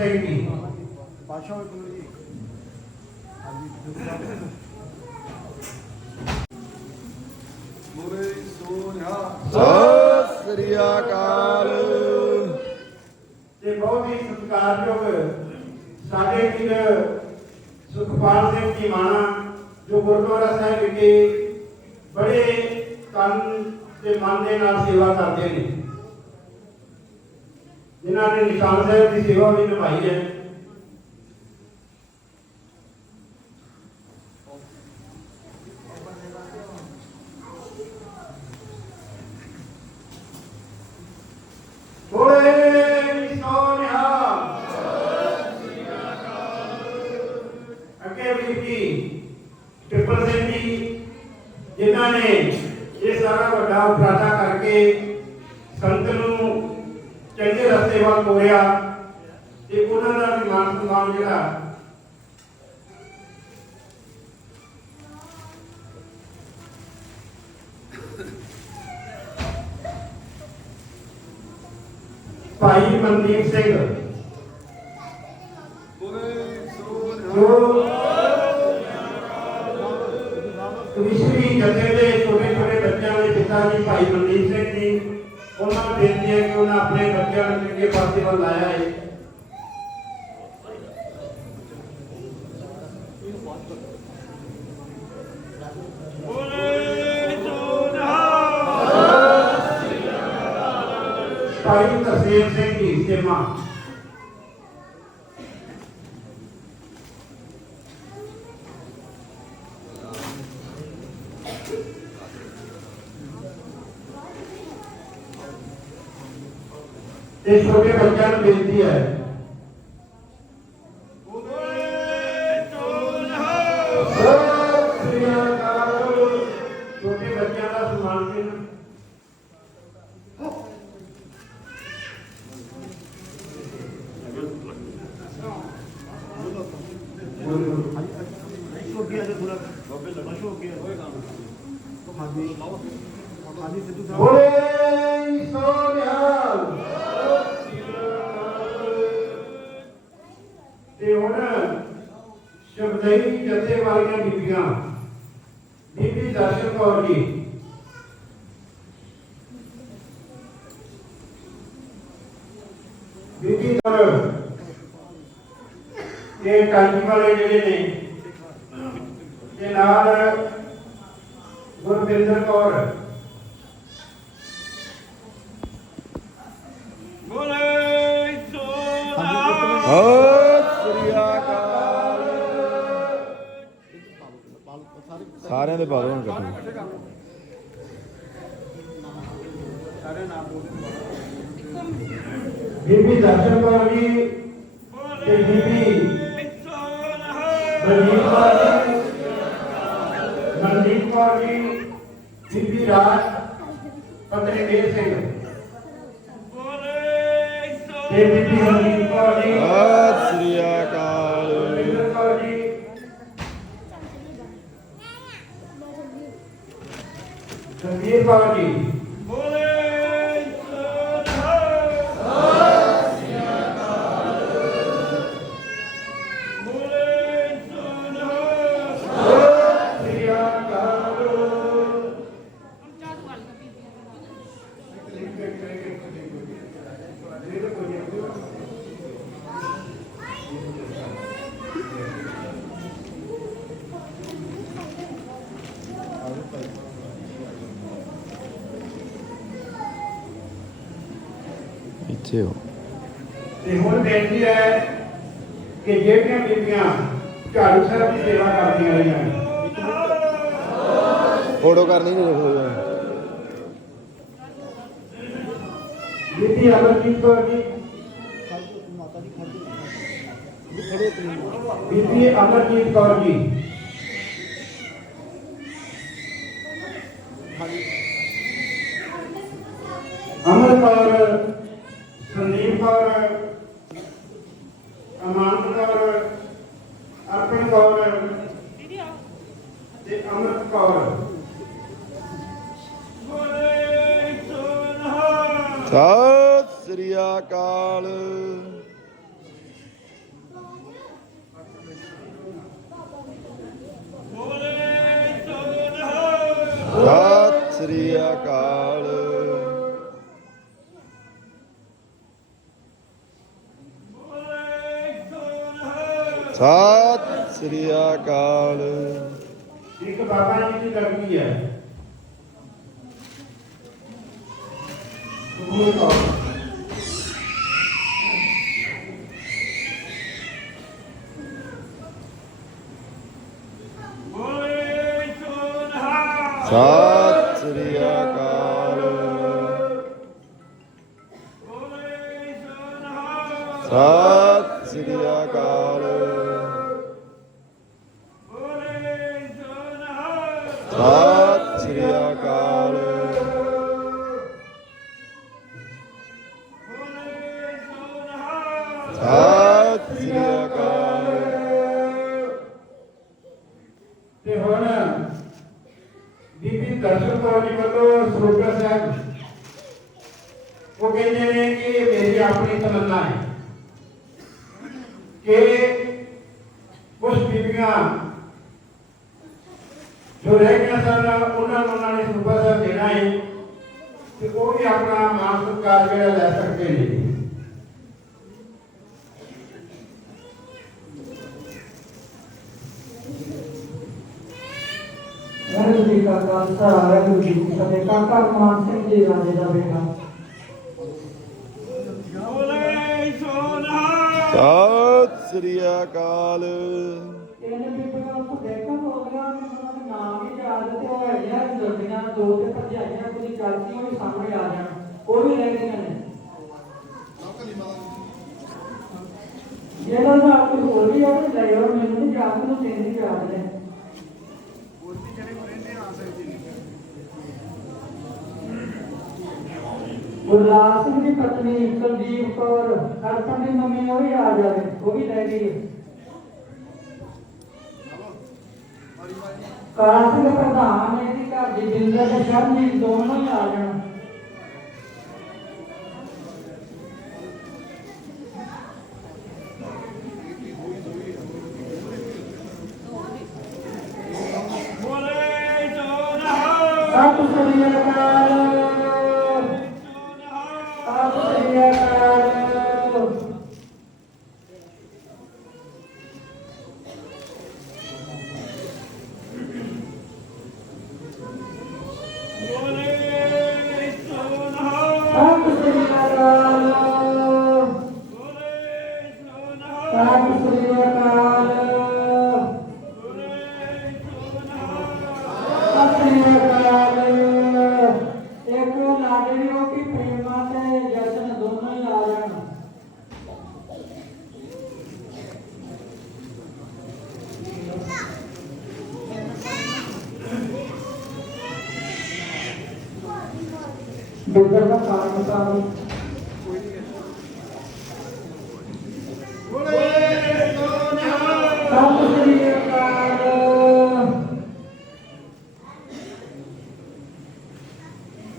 ਸਿੰਘ ਜੀ ਪਾਸ਼ਾ ਹੋਏ ਕੋਲ ਜੀ। ਮੋਰੇ ਸੋਨਿਆ ਸਤਿ ਸ੍ਰੀ ਅਕਾਲ। ਤੇ ਬਹੁਤ ਹੀ ਸਤਿਕਾਰਯੋਗ ਸਾਡੇ ਵੀਰ ਸੁਖਪਾਲ ਸਿੰਘ ਜੀ ਮਾਣਾ ਜੋ ਗੁਰਦੁਆਰਾ ਸਾਹਿਬ ਵਿਖੇ ਬੜੇ ਤਨ ਤੇ ਮਨ ਦੇ ਨਾਲ ਸੇਵਾ ਕਰਦੇ ਨੇ ਜਿਨ੍ਹਾਂ ਨੇ ਨਿਸ਼ਾਨ ਸਾਹਿਬ ਦੀ ਸੇਵਾ ਵੀ ਨਿਭਾਈ ਹੈ ਬੋਲੇ ਸੋਨਿਹਾ ਅੱਗੇ ਵੀ ਜੀ ਟ੍ਰਿਪਲ ਸਿੰਘ ਜੀ ਜਿਨ੍ਹਾਂ ਨੇ ਇਹ ਸਾਰਾ ਵੱਡਾ ਉਪਰਾਲਾ ਕਰਕੇ ਸੰਤ ਨੂੰ ਚੰਗੇ ਰਸਤੇ ਵੱਲ ਤੋਰਿਆ ਤੇ ਉਹਨਾਂ ਦਾ ਵੀ ਮਾਨ ਸਨਮਾਨ ਜਿਹੜਾ ਭਾਈ ਮਨਦੀਪ ਸਿੰਘ ਮੋਰੇ ਸੋਨਿਆ ਜੋ ਕਵਿਸ਼ਰੀ ਜਥੇ ਦੇ ਛੋਟੇ ਛੋਟੇ ਬੱਚਿਆਂ ਦੇ ਪਿਤਾ ਜੀ ਭਾਈ ਮਨਦੀਪ ਸਿੰਘ ਜੀ, ਉਹਨਾਂ ਨੂੰ ਬੇਨਤੀ ਹੈ ਕਿ ਉਹਨਾਂ ਆਪਣੇ ਬੱਚਿਆਂ ਨੂੰ ਚੰਗੇ ਪਾਸੇ ਵੱਲ ਲਾਇਆ ਹੈ ਭਾਈ ਤਰਸੇਮ ਸਿੰਘ ਜੀ ਸੇਮਾ ਤੇ ਛੋਟੇ ਬੱਚਿਆਂ ਨੂੰ ਬੇਨਤੀ ਹੈ ਸਤਿ ਸ੍ਰੀ ਅਕਾਲ। ਛੋਟੇ ਬੱਚਿਆਂ ਦਾ ਸਨਮਾਨ ਕਰਨ ਹੋ ਗਿਆ ਤੇ ਥੋੜਾ ਬਾਬੇ ਲੜਾ ਹੋ ਗਿਆ ਹਾਂਜੀ ਹਾਂਜੀ ਸਿੱਧੂ ਸਾਹਿਬ ਬੋਲੇ ਸੋਨਿਹਾਲ ਤੇ ਹੁਣ ਸ਼ਬਦਈ ਜਥੇ ਵਾਲੀਆਂ ਬੀਬੀਆਂ ਬੀਬੀ ਦਰਸ਼ਨ ਕੌਰ ਜੀ ਬੀਬੀ ਕੌਰ ਇਹ ਕਾਂਜੀ ਵਾਲੇ ਜਿਹੜੇ ਨੇ ਤੇ ਨਾਲ ਗੁਰਵਿੰਦਰ ਕੌਰ ਸਤਿ ਸ੍ਰੀ ਅਕਾਲ ਸਾਰਿਆਂ ਦੇ ਪਾ ਦੋ ਹੁਣ ਬੀਬੀ ਦਰਸ਼ਨ ਕੌਰ ਜੀ ਤੇ ਬੀਬੀ ਬਲਜੀਤ ਕੌਰ ਜੀ ਮਨਦੀਪ ਕੌਰ ਜੀ ਬੀਬੀ ਰਾਜ ਪਤਨੀ ਦੇਵ ਸਿੰਘ ਤੇ ਬੀਬੀ ਹਰਜੀਤ ਕੌਰ ਜੀ ਸਤਿ ਸ੍ਰੀ ਅਕਾਲ ਬਲਜਿੰਦਰ ਕੌਰ ਜੀ ਸੰਦੀਪ ਕੌਰ ਜੀ ਸ੍ਰੀ ਅਕਾਲ ਇੱਥੇ ਹੋ ਤੇ ਹੁਣ ਬੇਨਤੀ ਹੈ ਕਿ ਜਿਹੜੀਆਂ ਬੀਬੀਆਂ ਝਾੜੂ ਸਾਹਿਬ ਦੀ ਸੇਵਾ ਕਰਦੀਆਂ ਰਹੀਆਂ ਫੋਟੋ ਕਰਨੀ ਨਹੀਂ ਦੇਖੋ ਬੀਬੀ ਅਮਰਜੀਤ ਕੌਰ ਜੀ ਜੀ। ਬੀਬੀ ਅਮਰਜੀਤ ਕੌਰ ਜੀ। ਸ੍ਰੀ ਅਕਾਲ। ਇੱਕ ਬਾਬਾ ਜੀ ਦੀ ਲੜਕੀ ਹੈ? ਗੁਰੂ ਕਾ ਸਤਿ ਸ੍ਰੀ ਅਕਾਲ। ਸਤਿ ਤੇ ਹੁਣ ਬੀਬੀ ਦਰਸ਼ਨ ਕੌਰ ਜੀ ਵੱਲੋਂ ਸਰੋਪਾ ਸਾਹਿਬ ਉਹ ਕਹਿੰਦੇ ਨੇ ਕਿ ਇਹ ਮੇਰੀ ਆਪਣੀ ਤਮੰਨਾ ਹੈ ਕਿ ਕੁਝ ਬੀਬੀਆਂ ਜੋ ਰਹਿ ਗਈਆਂ ਸਨ ਉਹਨਾਂ ਨੂੰ ਉਹਨਾਂ ਨੇ ਸਰੋਪਾ ਸਾਹਿਬ ਦੇਣਾ ਹੈ ਤੇ ਉਹ ਵੀ ਆਪਣਾ ਮਾਨ ਸਤਿਕਾਰ ਜਿਹੜਾ ਲੈ ਸਕਦੇ ਨੇ ਵਾਹਿਗੁਰੂ ਜੀ ਕਾ ਖਾਲਸਾ ਵਾਹਿਗੁਰੂ ਜੀ ਕੀ ਫਤਿਹ। ਕਾਕਾ ਮਾਨ ਸਿੰਘ ਜੀ ਰਾਜੇ ਦਾ ਬੇਟਾ। ਸਤਿ ਸ੍ਰੀ ਅਕਾਲ। ਇਹਨੇ ਬੀਬੀਆਂ ਨੂੰ ਦੇਖਣ ਹੋ ਗਿਆ ਉਹਨਾਂ ਦੇ ਨਾਮ ਹੀ ਯਾਦ ਤੇ ਹੈਗੀਆਂ ਜੁੜੀਆਂ ਦੋ ਤੇ ਭਰਜਾਈਆਂ ਕੋਈ ਚਾਚੀਆਂ ਵੀ ਸਾਹਮਣੇ ਆ ਜਾਣ। ਉਹ ਵੀ ਰਹਿ ਗਈਆਂ ਨੇ। ਜਿਹੜਾ ਨਾਲ ਕੋਈ ਹੋਰ ਵੀ ਲੈ ਆਓ ਮੈਨੂੰ ਯਾਦ ਤਿੰਨ ਹੀ ਯਾਦ ਨੇ ਗੁਰਦਾਸ ਸਿੰਘ ਦੀ ਕੁਲਦੀਪ ਕੌਰ ਅਰਪਣ ਦੀ ਮੰਮੀ ਉਹ ਵੀ ਆ ਜਾਵੇ, ਉਹ ਵੀ ਲੈ ਗਈ ਹੈ। ਕਾਲਾ ਸਿੰਘ ਪ੍ਰਧਾਨ ਘਰ ਦੀ ਜਿੰਦਰ ਤੇ ਸ਼ਰਨਜੀਤ ਦੋਨੋਂ ਹੀ ਆ ਜਾਣ ਸਤਿ ਸ੍ਰੀ ਅਕਾਲ ਸਤਿ ਸ੍ਰੀ ਅਕਾਲ ਸਤਿ ਸ੍ਰੀ ਅਕਾਲ ਸਤਿ ਸ੍ਰੀ ਅਕਾਲ ਸਤਿ ਸ੍ਰੀ ਅਕਾਲ ਇੱਕ ਲਾਡਲੀ ਹੋ ਕਿ ਪ੍ਰੇਮਾ ਤੇ ਜਸ਼ਨ ਦੋਨੋਂ ਹੀ ਆ ਜਾਣ ਬਿੰਦਰ ਦਾ ਕਾਰਨ ਸਾਹਿਬ ਸਤਿ ਸ੍ਰੀ ਅਕਾਲ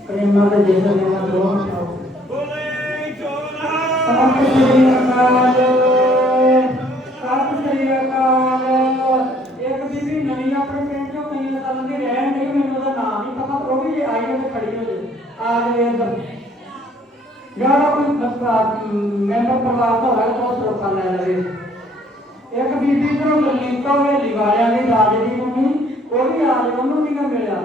ਪ੍ਰੇਮਾ ਦੇ ਜਸ਼ਨ ਨੇ ਦੋਨੋਂ ਆਓ ਸਤਿ ਸ੍ਰੀ ਅਕਾਲ ਸਤਿ ਸ੍ਰੀ ਅਕਾਲ ਇੱਕ ਬੀਬੀ ਨਵੀਂ ਆਪਣੇ ਪਿੰਡ ਚੋਂ ਕਈ ਸਾਲਾਂ ਦੀ ਰਹਿਣ ਦੀ ਮੈਨੂੰ ਉਹਦਾ ਨਾਮ ਨਹੀਂ ਪਤਾ ਉਹ ਵੀ ਆਈ ਹੋਵੇ ਖੜੀ ਹੋ ਜੇ ਆ ਜਾਵੇ ਅੰਦਰ ਯਾਰ ਕੋਈ ਬਸਤਾ ਮੈਂਬਰ ਪਰਿਵਾਰ ਦਾ ਹੋਇਆ ਤਾਂ ਉਹ ਸਰੋਪਾ ਲੈ ਲਵੇ ਇੱਕ ਬੀਬੀ ਤੋਂ ਲਲੀਤਾ ਹੋਵੇ ਲਿਵਾਰਿਆਂ ਦੀ ਰਾਜ ਦੀ ਮੰਮੀ ਉਹ ਵੀ ਆ ਜਾਵੇ ਉਹਨੂੰ ਨਹੀਂ ਗਾ ਮਿਲਿਆ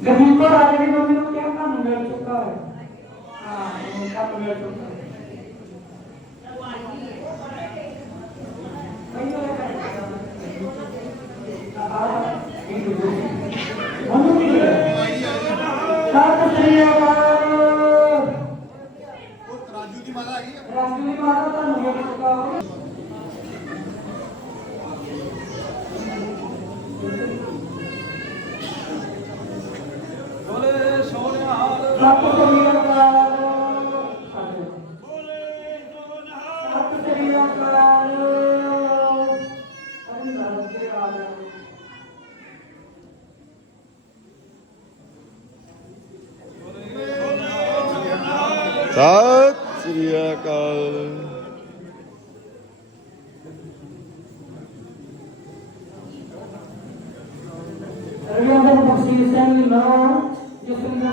ਗਰੀਬ ਕੋ ਰਾਜੇ ਦੀ ਮੰਮੀ ਕਿਹਾ ਤੁਹਾਨੂੰ ਮਿਲ ਚੁੱਕਾ ਹੈ ਹਾਂ ਉਹ ਕੰਮ ਮਿਲ ਚੁੱਕਾ ਸਤਿ ਸ੍ਰੀ ਅਕਾਲ। ਇਹਨਾਂ ਦਾ ਬਖਸ਼ੀਸ਼ ਹੈ ਨਾ ਜਿਸ ਨੂੰ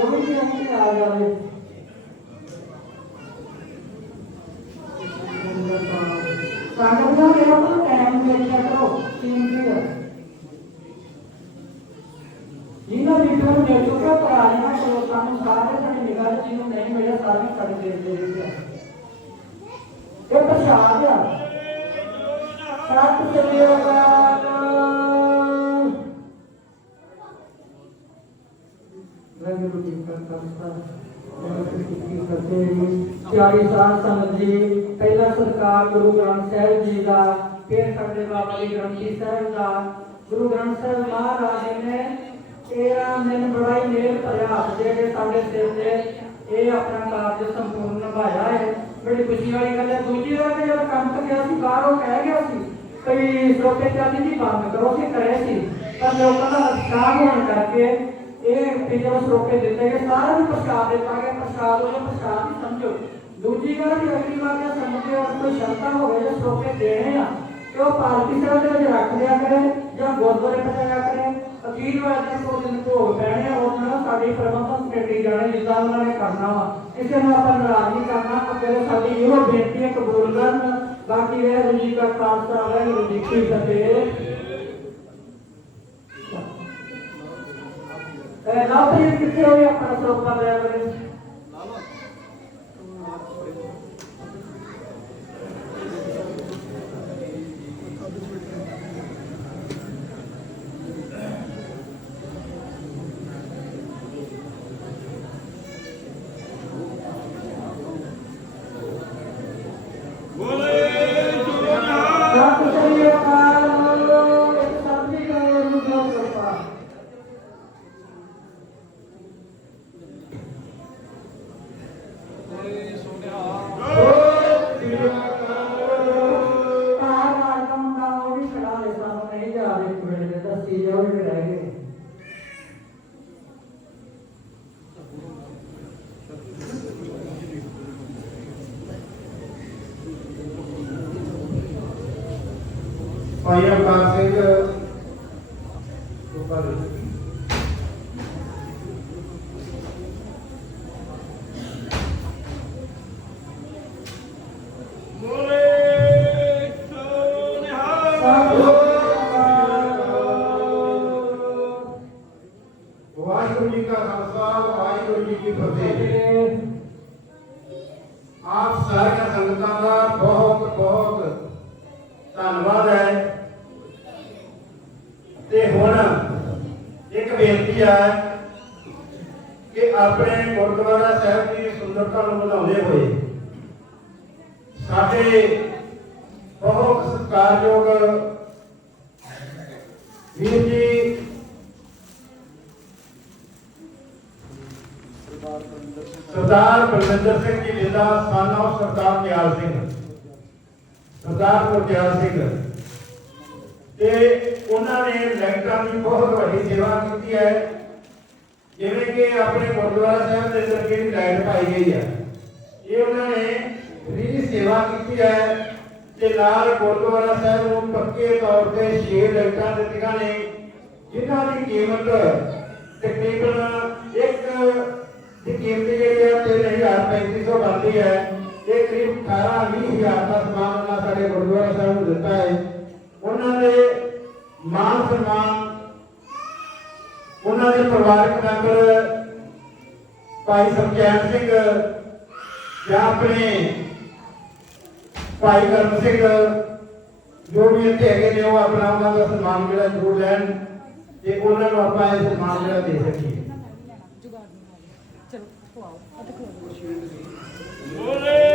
ਉਹ ਵੀ ਰੱਖਿਆ ਜਾਵੇ ਵਾਹਿਗੁਰੂ ਜੀ ਕਾ ਖਾਲਸਾ ਵਾਹਿਗੁਰੂ ਜੀ ਕੀ ਫਤਿਹ ਪਿਆਰੀ ਸਾਧ ਸੰਗਤ ਜੀ ਪਹਿਲਾ ਸਰਕਾਰ ਗੁਰੂ ਗ੍ਰੰਥ ਸਾਹਿਬ ਜੀ ਦਾ ਫਿਰ ਸਾਡੇ ਬਾਬਾ ਜੀ ਗ੍ਰੰਥੀ ਸਾਹਿਬ ਦਾ ਗੁਰੂ ਗ੍ਰੰਥ ਸਾਹਿਬ ਮਹਾਰਾਜ ਜੀ ਨੇ 13 ਦਿਨ ਬੜਾ ਹੀ ਮੇਲ ਭਰਿਆ ਹੱਥ ਦੇ ਕੇ ਸਾਡੇ ਸਿਰ ਤੇ ਇਹ ਆਪਣਾ ਕਾਰਜ ਸੰਪੂਰਨ ਨਿਭਾਇਆ ਹੈ ਬੜੀ ਖੁਸ਼ੀ ਵਾਲੀ ਗੱਲ ਹੈ ਦੂਜੀ ਵਾਰ ਤੇ ਜਦੋਂ ਕੰਮ ਤੇ ਗਿਆ ਸੀ ਬਾਹਰੋਂ ਕਹਿ ਗਿਆ ਸੀ ਕਈ ਸਰੋਤੇ ਚਾਲੀ ਜੀ ਬੰਦ ਕਰੋ ਕਿ ਕਰੇ ਸੀ ਪਰ ਲੋਕਾਂ ਦਾ ਉਤਸ਼ਾਹ ਹੋਣ ਕਰਕੇ ਇਹ ਪਿਜਰ ਸਰੋਕੇ ਦਿੱਤੇ ਗਏ ਸਾਰਿਆਂ ਨੂੰ ਪ੍ਰਸ਼ਾਦ ਦਿੱਤਾ ਪ੍ਰਸ਼ਾਦ ਉਹ ਪ੍ਰਸ਼ਾਦ ਹੀ ਸਮਝੋ। ਦੂਜੀ ਗੱਲ ਕਿ ਅਗਲੀ ਵਾਰ ਜੇ ਸਮਝੇ ਔਰ ਸ਼ਰਤਾਂ ਹੋਵੇ ਜੇ ਸਰੋਕੇ ਦੇਣੇ ਆ, ਤੇ ਉਹ ਪਾਰਟੀ ਸਾਹਿਬ ਦੇ ਵਿੱਚ ਰੱਖ ਲਿਆ ਕਰੇ, ਜਾਂ ਗੁਰਦੁਆਰੇ ਪਹੁੰਚਾਇਆ ਕਰੇ। ਅਖੀਰ ਵਾਰ ਦਿਨ ਕੋ ਦਿਨ ਭੋਗ ਪੈਣੇ ਆ, ਉਹਨਾਂ ਨਾਲ ਸਾਡੀ ਪ੍ਰਬੰਧਕ ਕਮੇਟੀ ਜਾਣੇ ਜਿੱਦਾਂ ਉਹਨਾਂ ਨੇ ਕਰਨਾ ਵਾ। ਕਿਸੇ ਨਾਲ ਆਪਾਂ ਨਾਰਾਜ਼ ਨਹੀਂ ਕਰਨਾ ਅੱਗੇ ਸਾਡੀ ਇਹੋ ਬੇਨਤੀ ਹੈ ਕਬੂਲ ਕਰਨ ਬਾਕੀ ਇਹ ਜੀ ਦਾ ਖਾਲਸਾ ਵਾਹਿਗੁਰੂ ਜੀ ਕੀ ਫਤਿਹ। ਇਹ ਕਿੱਥੇ ਹੋਈ ਆਪਣਾ ਸਰੋਪਾ ਲਿਆ ਕਰੇ ਸਤਿ ਸ੍ਰੀ ਅਕਾਲ ਇੱਕ ਸਰਦੀ ਦਾ ਨੂੰ ਜੋ ਕਰਪਾ ਕਾਰ ਨਾਲ ਦਾ ਮੁੰਡਾ ਉਹ ਵੀ ਖੜਾ ਹੈ ਸਾਨੂੰ ਨਹੀਂ ਜਾ ਰਹੇ ਇੱਕ ਮਿੰਟ ਦੇ ਦੱਸੀ ਜਾਓ ਵੀ ਰਹਿ ਗਏ ਭਾਈ ਅਵਤਾਰ ਸਿੰਘ ਉੱਪਰ ਵਾਹਿਗੁਰੂ ਜੀ ਕਾ ਖਾਲਸਾ ਵਾਹਿਗੁਰੂ ਜੀ ਕੀ ਫਤਿਹ ਆਪ ਸਾਰੀਆਂ ਸੰਗਤਾਂ ਦਾ ਬਹੁਤ ਬਹੁਤ ਧੰਨਵਾਦ ਹੈ ਤੇ ਹੁਣ ਇੱਕ ਬੇਨਤੀ ਹੈ ਕਿ ਆਪਣੇ ਗੁਰਦੁਆਰਾ ਸਾਹਿਬ ਦੀ ਸੁੰਦਰਤਾ ਨੂੰ ਵਧਾਉਂਦੇ ਹੋਏ ਸਾਡੇ ਬਹੁਤ ਸਤਿਕਾਰਯੋਗ ਵੀਰ ਜੀ, ਸਰਦਾਰ ਬਲਵਿੰਦਰ ਸਿੰਘ ਜੀ ਲਿੰਦਾ ਸਾਨਾ ਸਰਦਾਰ ਨਿਆਲ ਸਿੰਘ, ਸਰਦਾਰ ਗੁਰਦਿਆਲ ਸਿੰਘ। ਤੇ ਉਹਨਾਂ ਨੇ ਲੈਂਟਰਾਂ ਦੀ ਬਹੁਤ ਵੱਡੀ ਸੇਵਾ ਕੀਤੀ ਹੈ। ਜਿਵੇਂ ਕਿ ਆਪਣੇ ਗੁਰਦੁਆਰਾ ਸਾਹਿਬ ਦੇ ਅੰਦਰ ਜਿਹੜੀ ਲਾਈਟ ਪਾਈ ਗਈ ਹੈ ਇਹ ਉਹਨਾਂ ਨੇ ਫ੍ਰੀ ਸੇਵਾ ਕੀਤੀ ਹੈ ਤੇ ਨਾਲ ਗੁਰਦੁਆਰਾ ਸਾਹਿਬ ਨੂੰ ਪੱਕੇ ਤੌਰ ਤੇ 6 ਲਾਈਟਾਂ ਦਿੱਤੀਆਂ ਨੇ, ਜਿਨ੍ਹਾਂ ਦੀ ਕੀਮਤ ਤਕਰੀਬਨ ਇੱਕ ਦੀ ਕੀਮਤ ਜਿਹੜੀ ਹੈ 3350 ਬਣਦੀ ਹੈ। ਇਹ ਕਰੀਬ 18 20000 ਦਾ ਸਮਾਨ ਸਾਡੇ ਗੁਰਦੁਆਰਾ ਸਾਹਿਬ ਨੂੰ ਦਿੱਤਾ ਹੈ। ਉਹਨਾਂ ਦੇ ਮਾਨ ਸਨਮਾਨ ਉਹਨਾਂ ਦੇ ਪਰਿਵਾਰਕ ਮੈਂਬਰ ਭਾਈ ਸਰਚੈਨ ਸਿੰਘ ਜਾਂ ਆਪਣੇ ਭਾਈ ਕਰਮ ਸਿੰਘ ਜੋ ਵੀ ਇੱਥੇ ਹੈਗੇ ਨੇ ਉਹ ਆਪਣਾ ਉਹਨਾਂ ਦਾ ਸਨਮਾਨ ਜਿਹੜਾ ਜੋੜ ਲੈਣ ਤੇ ਉਹਨਾਂ ਨੂੰ ਆਪਾਂ ਇਹ ਸਨਮਾਨ ਜਿਹੜਾ ਦੇ ਸਕੀਏ। ਚਲੋ ਆਓ ਬੋਲੇ।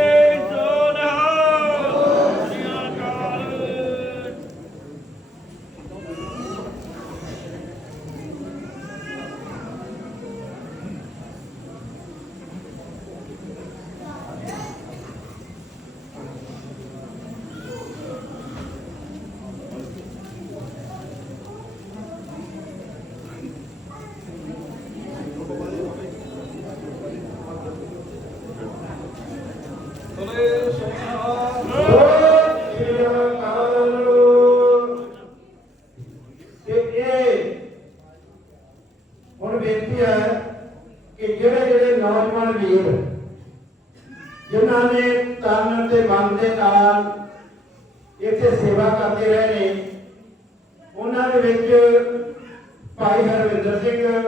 ਭਾਈ ਹਰਵਿੰਦਰ ਸਿੰਘ,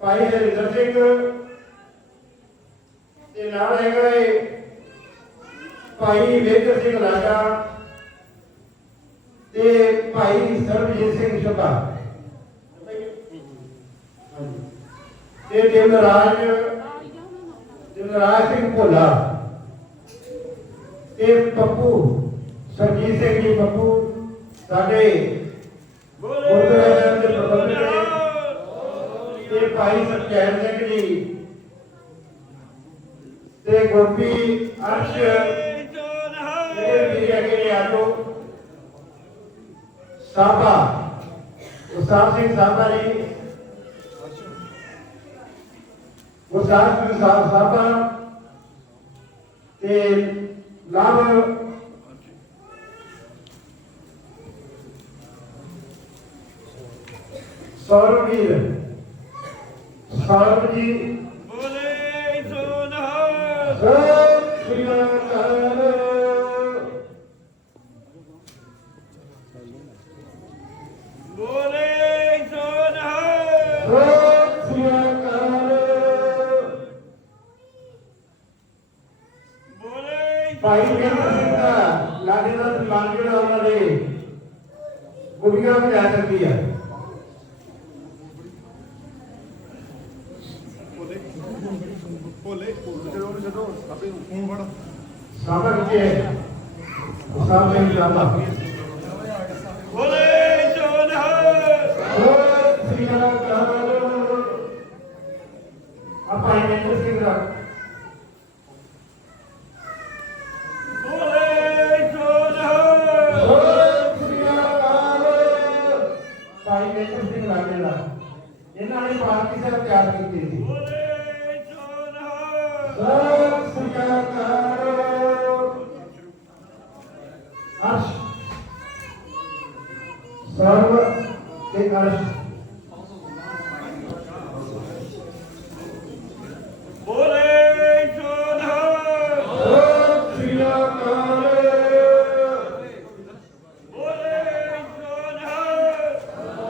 ਭਾਈ ਹਰਿੰਦਰ ਸਿੰਘ ਤੇ ਨਾਲ ਹੈਗਾ ਏ ਭਾਈ ਵੇਦਰ ਸਿੰਘ ਰਾਜਾ ਤੇ ਭਾਈ ਸਰਬਜੀਤ ਸਿੰਘ ਸ਼ਬਾ ਤੇ ਦਿਲਰਾਜ ਦਿਲਰਾਜ ਸਿੰਘ ਭੋਲਾ ਤੇ ਪੱਪੂ ਸਰਜੀਤ ਸਿੰਘ ਜੀ ਪੱਪੂ, ਸਾਡੇ ਗੁਰਦੁਆਰੇ ਦੇ ਪ੍ਰਬੰਧਕ ਤੇ ਭਾਈ ਸਤਿਆਰ ਸਿੰਘ ਜੀ ਤੇ ਗੋਪੀ ਅਰਸ਼, ਜਿਹੜੇ ਵੀਰ ਹੈਗੇ ਨੇ ਸਾਬਾ ਉਸਾਰ ਸਿੰਘ ਸਾਬਾ ਜੀ। ਉਸਾਰ ਸਿੰਘ ਸਾਬਾ ਤੇ ਲਾਭ ਸੌਰਵ ਵੀਰ। ਸੌਰਵ ਜੀ। ਬੋਲੇ ਸੋਨਹਾ ਸਤਿ ਸ੍ਰੀ ਅਕਾਲ। ਜਦੋਂ ਜਦੋਂ ਆਪੇ ਫੋਨ ਫੜ। ਸਾਬਾ ਕਿੱਥੇ ਹੈ ਉਸਾਮ ਸਿੰਘ ਸਾਬਾ ਬੋਲੇ ਸੋਨਹਾ ਸਤਿ ਸ੍ਰੀ ਅਕਾਲ ਆਪਾਂ ਇਹ ਸਿੰਘ ਦਾ ਬੋਲੇ ਸੋਨਹਾ ਸਤਿ ਸ੍ਰੀ ਅਕਾਲ ਭਾਈ ਮੇਜਰ ਸਿੰਘ ਲਾਗੇ ਦਾ ਇਹਨਾਂ ਨੇ ਪਾਰਟੀ ਸਾਹਿਬ ਤਿਆਰ ਕੀਤੀ ਸੀ ਬੋਲੇ ਸੋਨਹਾ ਸਤਿ ਸ੍ਰੀ ਅਕਾਲ ਅਰਸ਼ ਸਰਵ ਤੇ ਅਰਸ਼ ਬੋਲੇ ਸੋਨਹਾ ਸਤਿ ਸ੍ਰੀ ਅਕਾਲ ਬੋਲੇ ਸੋਨਹਾ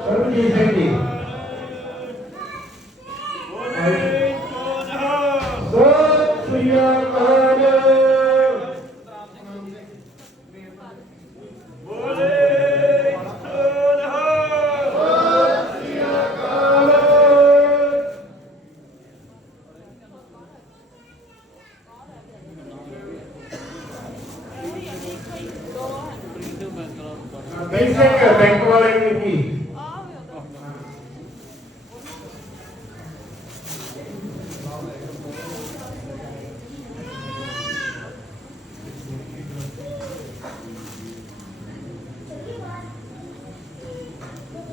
ਸਰਬਜੀਤ ਸਿੰਘ ਜੀ ਬੋਲੇ ਸੋਨਹਾ ਸਤਿ ਸ੍ਰੀ ਅਕਾਲ ਬੋਲੇ ਸੋਨਹਾ ਬੈਂਕ ਬੈਂਕ ਵਾਲੇ ਨੂੰ ਕੀ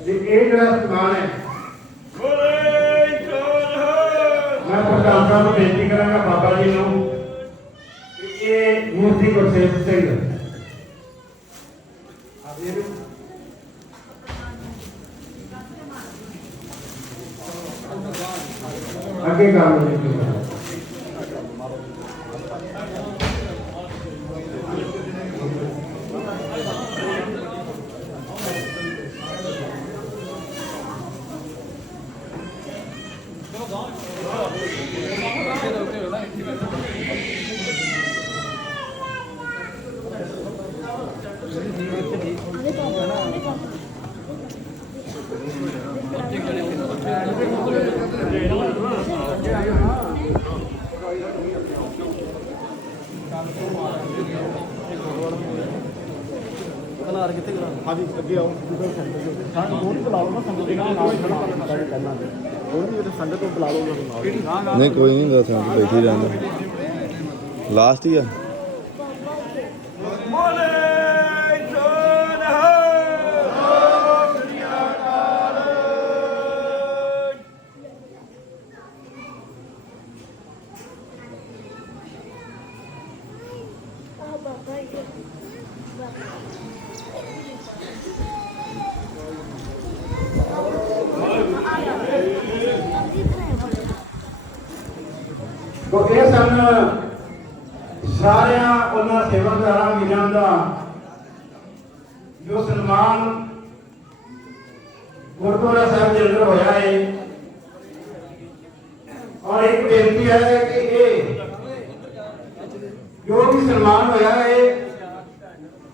ਜੀ ਇਹ ਜਿਹੜਾ ਸਮਾਨ ਹੈ ਬੋਲੇ ਸੋਨਹਾ ਮੈਂ ਪ੍ਰਧਾਨ ਸਾਹਿਬ ਨੂੰ ਬੇਨਤੀ ਕਰਾਂਗਾ ਬਾਬਾ ਜੀ ਨੂੰ ਕਿ ਇਹ ਮੂਰਤੀ ਗੁਰਸੇਵ ਸਿੰਘ ਕਨਾਰ ਕਿੱਥੇ ਕਰਾਂ ਹਾਂਜੀ ਅੱਗੇ ਆਓ ਦੂਸਰਾ ਸੈਂਟਰ ਤੇ ਸਾਨੂੰ ਉਹ ਨਹੀਂ ਬੁਲਾ ਲਓ ਨਾ ਸੰਗਤ ਦੇ ਨਾਲ ਨਾਲ ਖੜਾ ਕਰ ਪਹਿਲਾਂ ਉਹ ਨਹੀਂ ਤੇ ਸੰਗਤ ਤੋਂ ਬੁਲਾ ਲਓ ਉਹਨਾਂ ਨੂੰ ਨਹੀਂ ਕੋਈ ਨਹੀਂ ਦੱਸ ਬੈਠੀ ਰਹਿੰਦਾ ਲਾਸਟ ਹੀ ਆ ਤੋ ਇਹ ਸਨ ਸਾਰਿਆਂ ਉਹਨਾਂ ਸੇਵਾਦਾਰਾਂ ਵੀਰਾਂ ਦਾ ਜੋ ਸਨਮਾਨ ਗੁਰਦੁਆਰਾ ਸਾਹਿਬ ਦੇ ਅੰਦਰ ਹੋਇਆ ਹੈ ਔਰ ਇੱਕ ਬੇਨਤੀ ਹੈ ਕਿ ਇਹ ਜੋ ਵੀ ਸਨਮਾਨ ਹੋਇਆ ਹੈ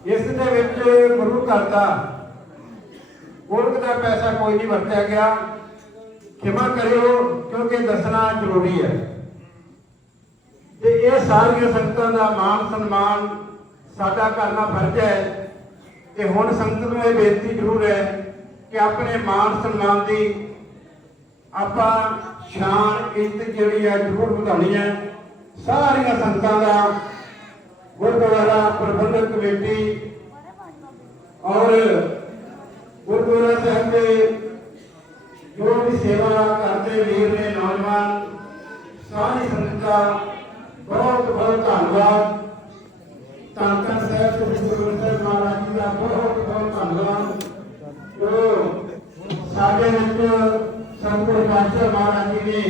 ਇਸ ਦੇ ਵਿੱਚ ਗੁਰੂ ਘਰ ਦਾ ਗੁਰਕ ਦਾ ਪੈਸਾ ਕੋਈ ਨਹੀਂ ਵਰਤਿਆ ਗਿਆ। ਖਿਮਾ ਕਰਿਓ, ਕਿਉਂਕਿ ਦੱਸਣਾ ਜ਼ਰੂਰੀ ਹੈ। ਤੇ ਇਹ ਸਾਰੀਆਂ ਸੰਗਤਾਂ ਦਾ ਮਾਨ ਸਨਮਾਨ ਸਾਡਾ ਕਰਨਾ ਫਰਜ਼ ਹੈ ਤੇ ਹੁਣ ਸੰਗਤ ਨੂੰ ਇਹ ਬੇਨਤੀ ਜ਼ਰੂਰ ਹੈ ਕਿ ਆਪਣੇ ਮਾਨ ਸਨਮਾਨ ਦੀ ਆਪਾਂ ਸ਼ਾਨ, ਇੱਜ਼ਤ ਜਿਹੜੀ ਹੈ ਜ਼ਰੂਰ ਵਧਾਉਣੀ ਹੈ। ਸਾਰੀਆਂ ਸੰਗਤਾਂ ਦਾ ਗੁਰਦੁਆਰਾ ਪ੍ਰਬੰਧਕ ਕਮੇਟੀ ਔਰ ਗੁਰਦੁਆਰਾ ਸਾਹਿਬ ਦੇ ਜੋ ਵੀ ਸੇਵਾ ਕਰਦੇ ਵੀਰ ਨੇ, ਨੌਜਵਾਨ, ਸਾਰੀ ਸੰਗਤਾਂ ਬਹੁਤ ਬਹੁਤ ਧੰਨਵਾਦ। ਧੰਨ ਧੰਨ ਸਾਹਿਬ, ਸ੍ਰੀ ਗੁਰੂ ਗ੍ਰੰਥ ਸਾਹਿਬ ਮਹਾਰਾਜ ਜੀ ਦਾ ਬਹੁਤ ਬਹੁਤ ਧੰਨਵਾਦ। ਜੋ ਸਾਡੇ ਵਿੱਚ ਸਤਿਗੁਰੂ ਪਾਤਸ਼ਾਹ ਮਹਾਰਾਜ ਜੀ ਨੇ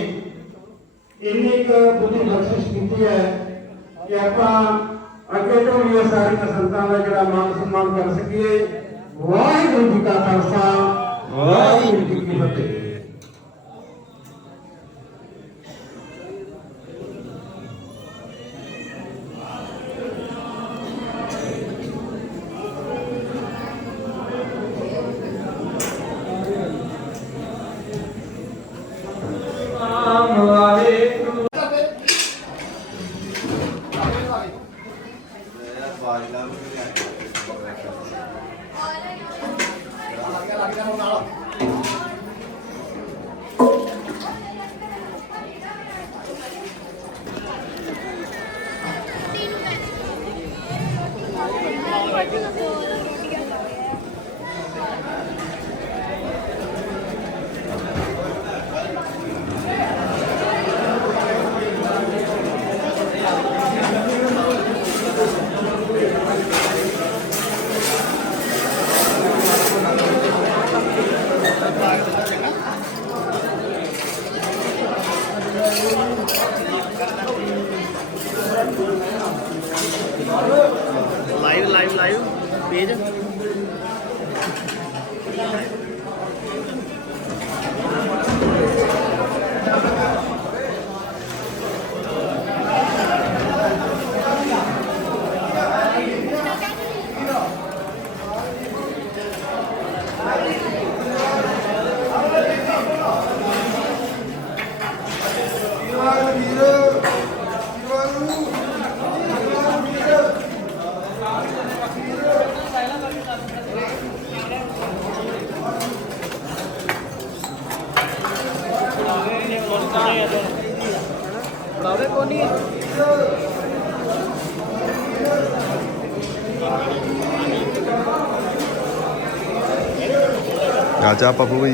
ਇੰਨੀ ਕੁ ਬੁੱਧੀ ਬਖਸ਼ਿਸ਼ ਕੀਤੀ ਹੈ ਕਿ ਆਪਾਂ ਅੱਗੇ ਤੋਂ ਵੀ ਸਾਰੀਆਂ ਸੰਤਾਂ ਦਾ ਜਿਹੜਾ ਮਾਨ ਸਨਮਾਨ ਕਰ ਸਕੀਏ। ਵਾਹਿਗੁਰੂ ਜੀ ਕਾ ਖਾਲਸਾ, ਵਾਹਿਗੁਰੂ ਜੀ ਕੀ ਫਤਿਹ। ਚਾਚਾ ਪੱਪੂ